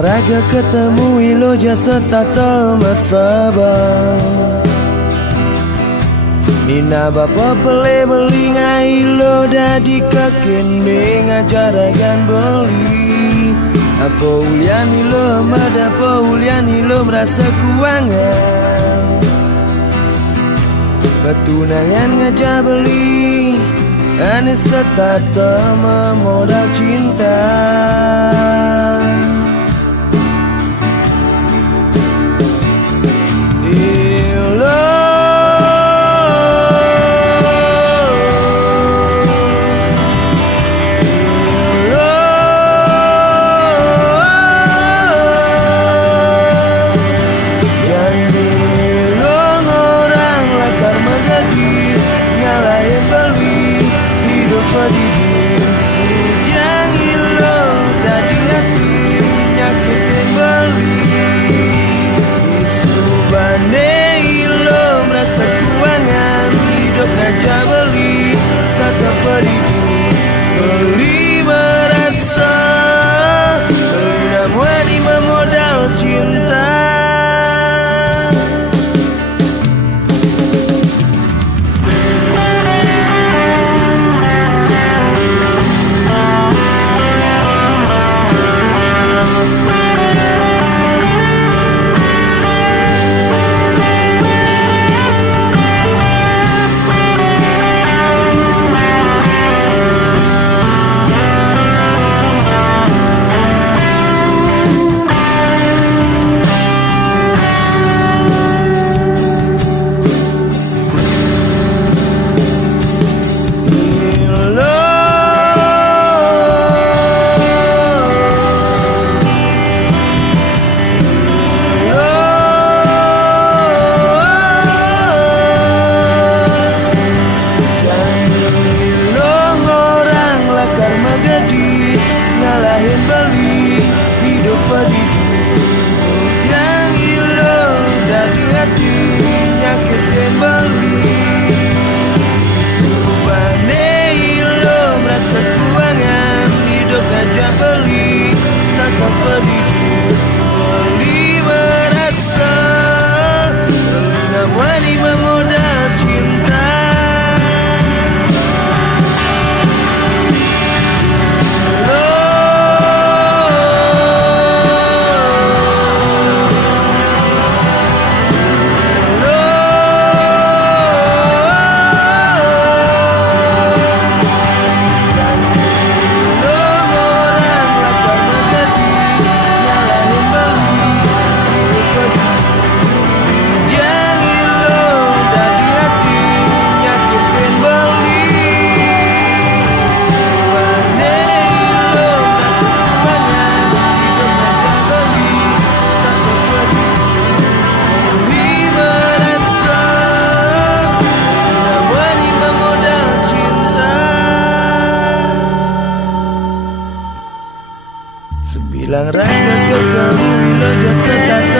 Sebilang raga ketemu ilo jasa tata masabah. Nina bapa pele belinga ilo dadi kakene ngajaragan beli. Apa ulian ilo mada apa ulian ilo merasa kuangan. Petunangan ngajak beli ane setata memodal cinta. Ujang ilo dadi hati nyakitin beli. Isubane ilo merasa kuangan hidup ngajak beli. Tata peridu beli merasa beli namuan ima modal cinta. Sebilang raga ketemu ilo jasa tata